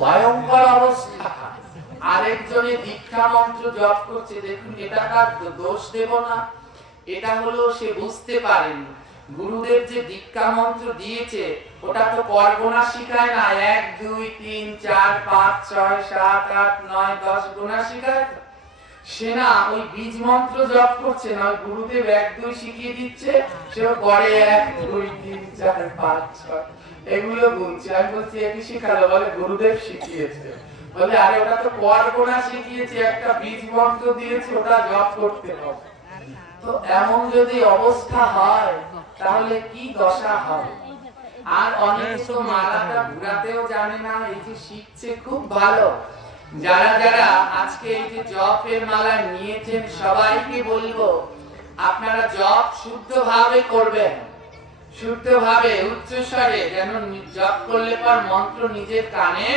ভয়ঙ্কর অবস্থা। আরেকজনে দীক্ষা মন্ত্র জপ করছে, দেখুন এটা কার দোষ দেব না, এটা হলো সে বুঝতে পারেনি গুরুদেব যে দীক্ষা মন্ত্র দিয়েছে ওটা তো পরগনা শিখায় না, 1 2 3 4 5 6 7 8 9 10 গোনা শিখায়। সে না ওই বীজ মন্ত্র জপ করছে না, গুরুদেব 1 2 শিখিয়ে দিচ্ছে, সে করে 1 2 3 4 5 6 এগুলো গুনছে। আমি বলছি একই শিখালো, বলে গুরুদেব শিখিয়েছে। বলে আরে ওটা তো পরগনা শিখিয়েছে, একটা বীজ মন্ত্র দিয়েছে, ওটা জপ করতে হবে। তো এমন যদি অবস্থা হয় তাহলে কি দশা হবে। আর অনেকে তো মালাটা ঘুরাতেও জানে না, এই যে শিখছে খুব ভালো। যারা যারা আজকে এই যে জপের মালা নিয়েছেন সবাইকে বলবো আপনারা জপ শুদ্ধভাবে করবেন, শুদ্ধভাবে উচ্চস্বরে, যেন জপ করলে পর মন্ত্র নিজের কানে